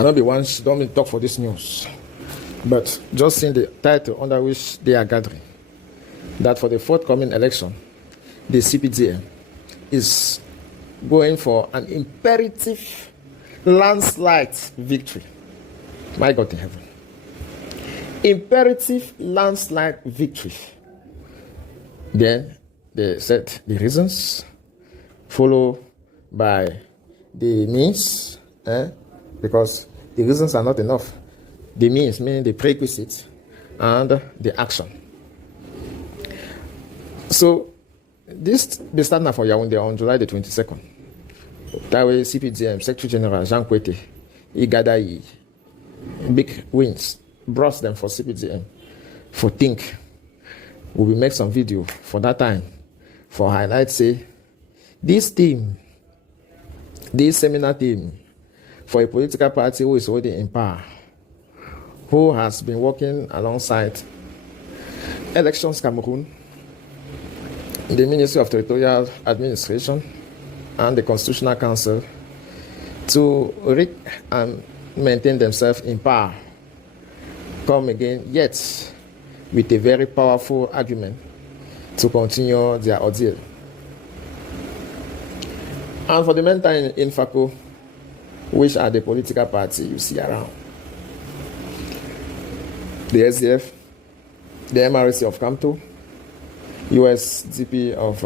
I don't be one, don't mean talk for this news, but just seeing the title under which they are gathering, that for the forthcoming election, the CPDM is going for an imperative landslide victory. My God in heaven. Imperative landslide victory. Then they said the reasons, followed by the means, because the reasons are not enough. The means, meaning the prerequisites, and the action. So, this be starting for Yaoundé on July the 22nd. That way, CPDM, Secretary General Jean Nkuete, he gathered big wins, brought them for CPDM, for think. We will make some video for that time, for highlight, say, this team, this seminar team, for a political party who is already in power, who has been working alongside Elections Cameroon, the Ministry of Territorial Administration, and the Constitutional Council to rig and maintain themselves in power, come again, yet with a very powerful argument to continue their ordeal. And for the meantime in Fako, which are the political parties you see around, the SDF, the MRC of Kamto, USDP of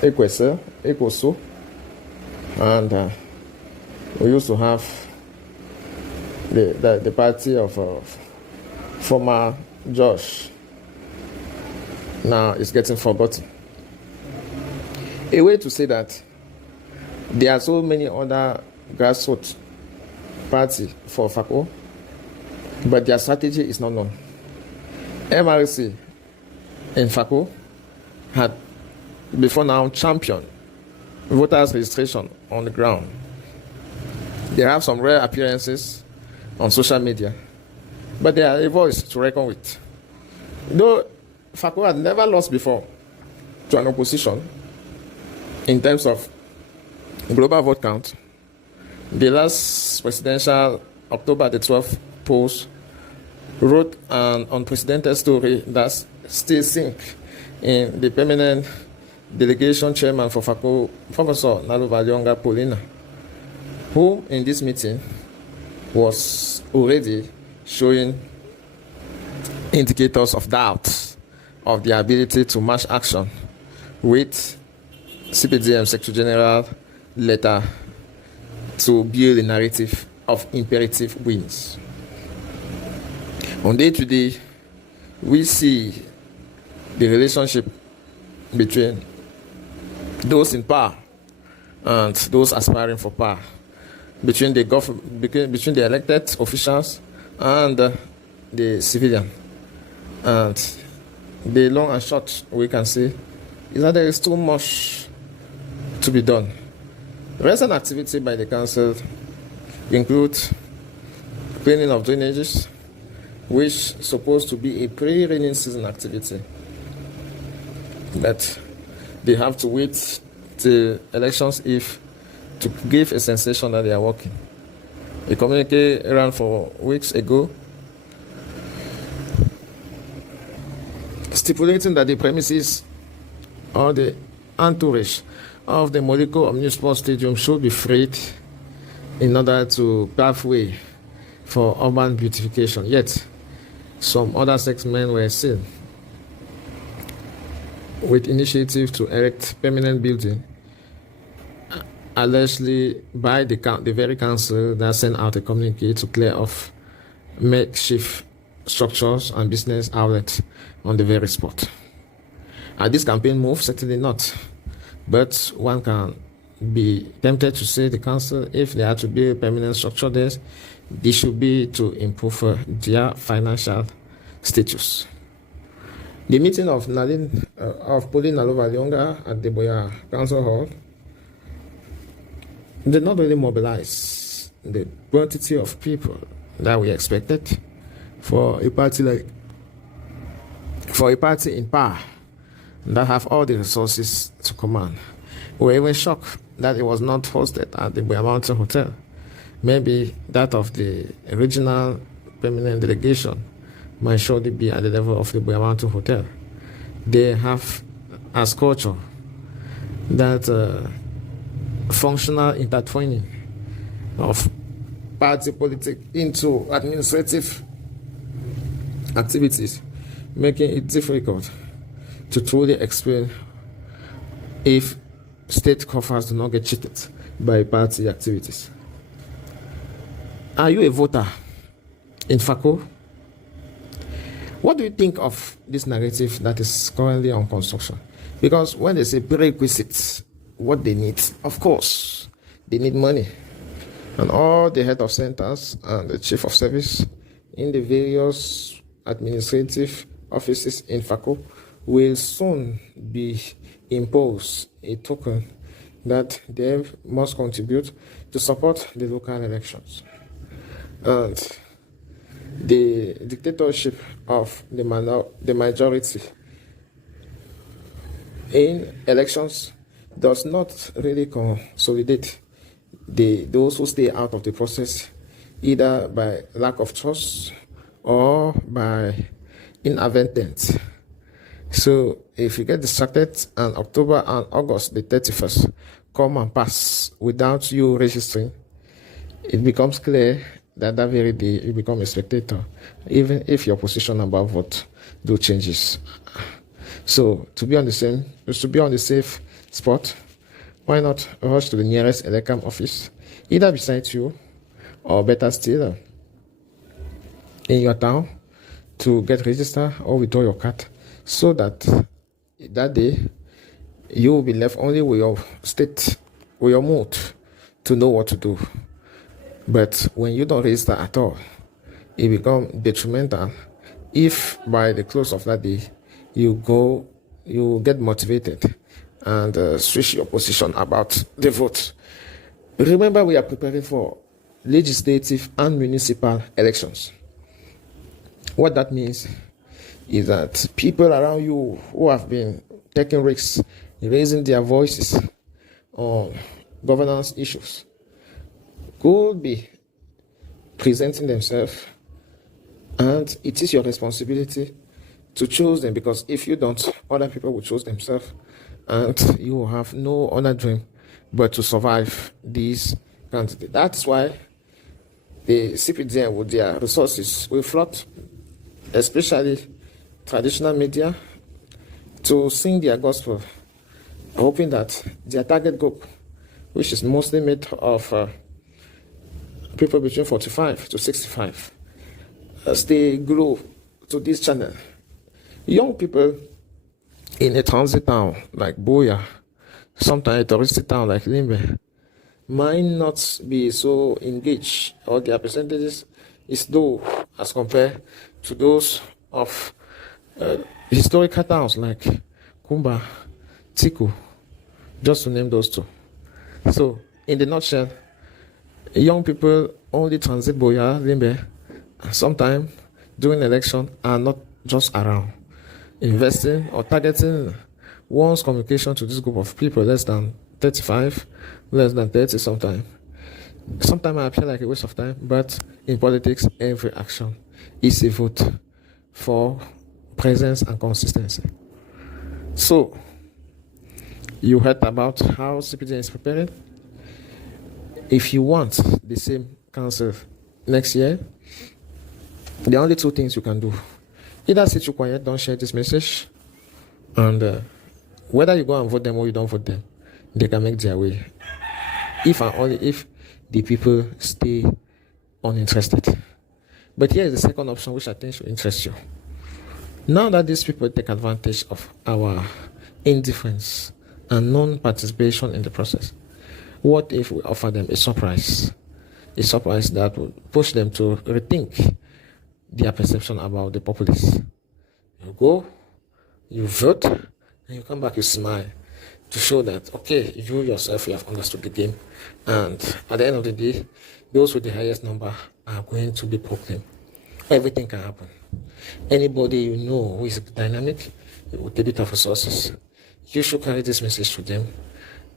Ecoso, and we used to have the party of former Josh. Now it's getting forgotten. A way to say that there are so many other grassroots parties for Fako, but their strategy is not known. MRC in Fako had before now championed voters registration on the ground. They have some rare appearances on social media, but they are a voice to reckon with. Though Fako had never lost before to an opposition in terms of global vote count, the last presidential October the 12th polls wrote an unprecedented story that still sinks in the permanent delegation chairman for Fako, Professor Nalova Paulina, who in this meeting was already showing indicators of doubt of the ability to match action with CPDM Secretary General letter to build a narrative of imperative wins. On day to day, we see the relationship between those in power and those aspiring for power, between the elected officials and the civilian. And the long and short we can say is that there is too much to be done. Recent activity by the council include cleaning of drainages, which is supposed to be a pre-raining season activity. But they have to wait till elections if to give a sensation that they are working. A communique ran for weeks ago stipulating that the premises or the entourage of the Moliko Municipal Stadium should be freed in order to pave way for urban beautification. Yet, some other segments were seen with initiative to erect permanent building, allegedly by the very council that sent out a communique to clear off makeshift structures and business outlets on the very spot. Are this campaign move? Certainly not. But one can be tempted to say the council, if they are to be a permanent structure there, this should be to improve their financial status. The meeting of Pauline Nalova at the Buea Council Hall did not really mobilize the quantity of people that we expected for a party in power that have all the resources to command. We were even shocked that it was not hosted at the Buea Mountain Hotel. Maybe that of the regional permanent delegation might surely be at the level of the Buea Mountain Hotel. They have as culture that functional intertwining of party politics into administrative activities, making it difficult to truly explain if state coffers do not get cheated by party activities. Are you a voter in Fako? What do you think of this narrative that is currently on construction? Because when they say prerequisites, what they need, of course, they need money. And all the head of centers and the chief of service in the various administrative offices in Fako will soon be imposed a token that they must contribute to support the local elections. And the dictatorship of the majority in elections does not really consolidate those who stay out of the process, either by lack of trust or by inadvertence. So if you get distracted and October and August the 31st come and pass without you registering, it becomes clear that that very day you become a spectator, even if your position about vote do changes. So to be on the safe spot, why not rush to the nearest Elecam office, either beside you or better still in your town, to get registered or withdraw your card, so that day you will be left only with your state, with your mood to know what to do. But when you don't register at all, it becomes detrimental if by the close of that day you get motivated and switch your position about the vote. Remember, we are preparing for legislative and municipal elections. What that means is that people around you who have been taking risks, raising their voices on governance issues, could be presenting themselves, and it is your responsibility to choose them, because if you don't, other people will choose themselves, and you will have no other dream but to survive these candidates. That's why the CPDM with their resources will flood, especially traditional media, to sing their gospel, hoping that their target group, which is mostly made of people between 45 to 65, stay glued to this channel. Young people in a transit town like Buea, sometimes a touristic town like Limbe, might not be so engaged, or their percentages is low as compared to those of historical towns like Kumba, Tiku, just to name those two. So, in the nutshell, young people only transit Buea, Limbe, sometimes during election are not just around. Investing or targeting one's communication to this group of people, less than 35, less than 30 sometimes. Sometimes I appear like a waste of time, but in politics, every action is a vote for presence and consistency. So, you heard about how CPDM is preparing. If you want the same council next year, there are only two things you can do. Either sit you quiet, don't share this message, and whether you go and vote them or you don't vote them, they can make their way. If and only if the people stay uninterested. But here is the second option, which I think should interest you. Now that these people take advantage of our indifference and non-participation in the process, what if we offer them a surprise? A surprise that would push them to rethink their perception about the populace. You go, you vote, and you come back, you smile, to show that, okay, you yourself, you have understood the game. And at the end of the day, those with the highest number are going to be proclaimed. Everything can happen. Anybody you know who is dynamic, with a bit of resources, you should carry this message to them.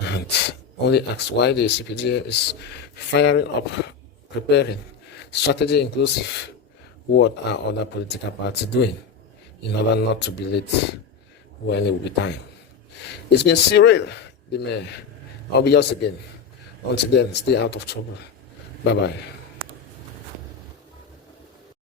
And only ask why the CPDM is firing up, preparing, strategy inclusive. What are other political parties doing in order not to be late when it will be time? It's been Cyril, the mayor. I'll be yours again. Until then, stay out of trouble. Bye-bye.